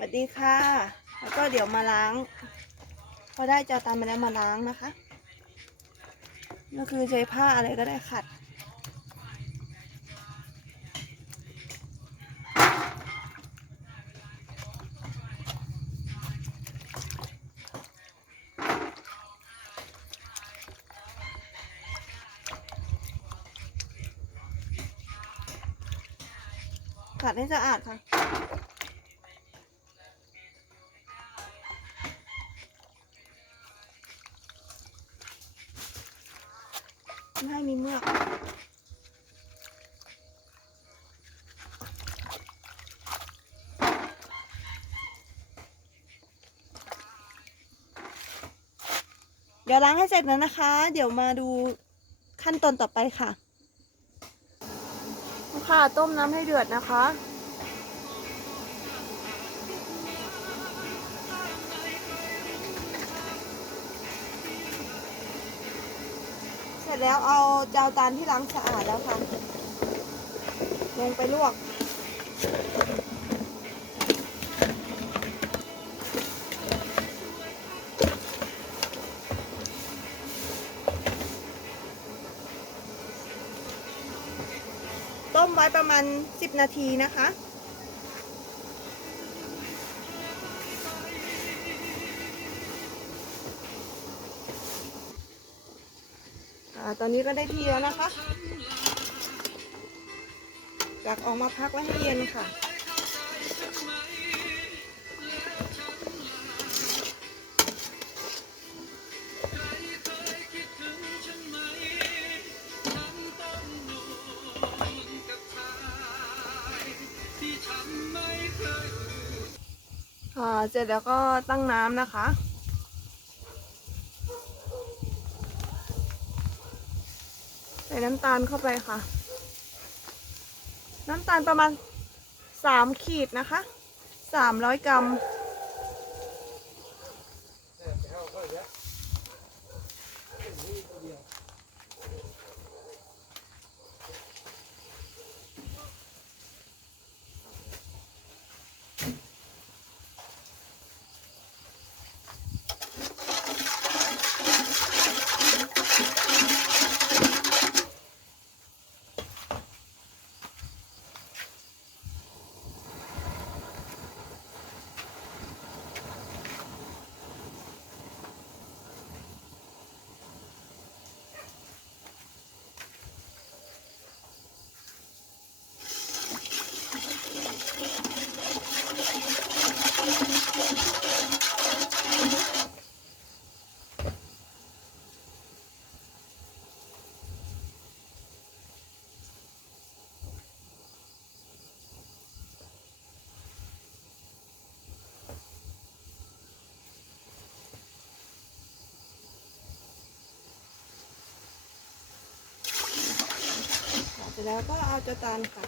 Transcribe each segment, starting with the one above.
สวัสดีค่ะ แล้วก็เดี๋ยวมาล้าง พอได้เจ้าตามมาแล้วมาล้างนะคะก็คือใช้ผ้าอะไรก็ได้ขัด ขัดให้สะอาดค่ะ ให้มีเมือกเดี๋ยวล้างให้เสร็จแล้วนะคะ เดี๋ยวมาดูขั้นตอนต่อไปค่ะ ค่ะ ต้มน้ำให้เดือดนะคะ จแล้วเอาเจ้าตาลที่ล้างสะอาดแล้วค่ะ ลงไปลวก ต้มไว้ประมาณ 10 นาทีนะคะาตอนนี้ก็ได้ที่แล้วนะคะจักออกมาพักไว้ให้เย็นค่ะ อ่า เสร็จแล้วก็ตั้งน้ำนะคะ ใส่น้ำตาลเข้าไปค่ะ น้ำตาลประมาณสามขีดนะคะสามร้อยกรัม ร็จแล้วก็เอาจ้าตาลค่ะ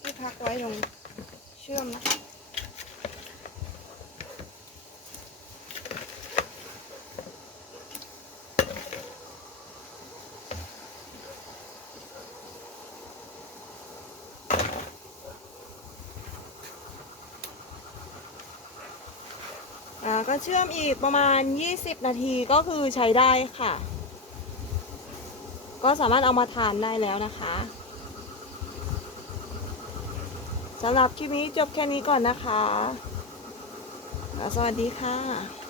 ที่พักไว้ลงเชื่อมนะคะก็เชื่อมอีกประมาณ 20 นาทีก็คือใช้ได้ค่ะ ก็สามารถเอามาทานได้แล้วนะคะสำหรับคลิปนี้จบแค่นี้ก่อนนะคะอ่าสวัสดีค่ะ